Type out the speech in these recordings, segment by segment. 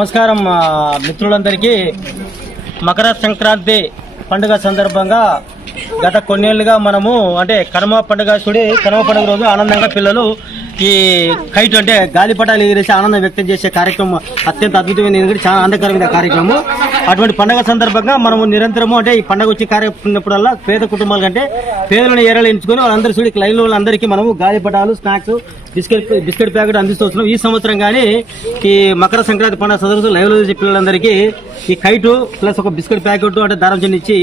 నమస్కారం మిత్రులందరికీ మకర సంక్రాంతి పండుగ సందర్భంగా గత కొన్నేళ్లుగా మనము అంటే కనుమ పండుగ రోజు ఆనందంగా పిల్లలు ఈ కైట్ అంటే గాలిపటాలు ఎగిరేసి ఆనందం వ్యక్తం చేసే కార్యక్రమం అత్యంత అద్భుతమైన చాలా ఆనందకరమైన కార్యక్రమం. అటువంటి పండుగ సందర్భంగా మనము నిరంతరము అంటే ఈ పండుగ వచ్చే కార్యక్రమప్పుడల్లా పేద కుటుంబాల కంటే పేదలను ఏరాలు ఎంచుకొని వాళ్ళందరూ చూడి లైన్లో వాళ్ళందరికీ మనము గాలిపటాలు స్నాక్స్ బిస్కెట్ ప్యాకెట్ అందిస్తూ వస్తున్నాం. ఈ సంవత్సరం కానీ ఈ మకర సంక్రాంతి పండుగ సందర్భంగా లైవ్ లో చేసే పిల్లలందరికీ ఈ కైటు ప్లస్ ఒక బిస్కెట్ ప్యాకెట్ అంటే దారం చెల్లించి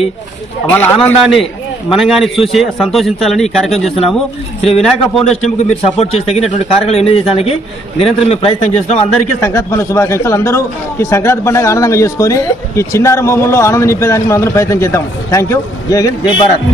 వాళ్ళ ఆనందాన్ని మనం కానీ చూసి సంతోషించాలని ఈ కార్యక్రమం చేస్తున్నాము. శ్రీ వినాయక ఫౌండేషన్ టీంకి మీరు సపోర్ట్ చేసి తగినటువంటి కార్యక్రమాలు ఎన్ని చేయడానికి నిరంతరం మేము ప్రయత్నం చేస్తున్నాం. అందరికీ సంక్రాంతి పండుగ శుభాకాంక్షలు. అందరూ ఈ సంక్రాంతి పండుగ ఆనందంగా చేసుకొని ఈ చిన్నారి మోమంలో ఆనందం నింపేదానికి మనం అందరం ప్రయత్నం చేద్దాం. Thank you. జై హింద్, జై భారత్.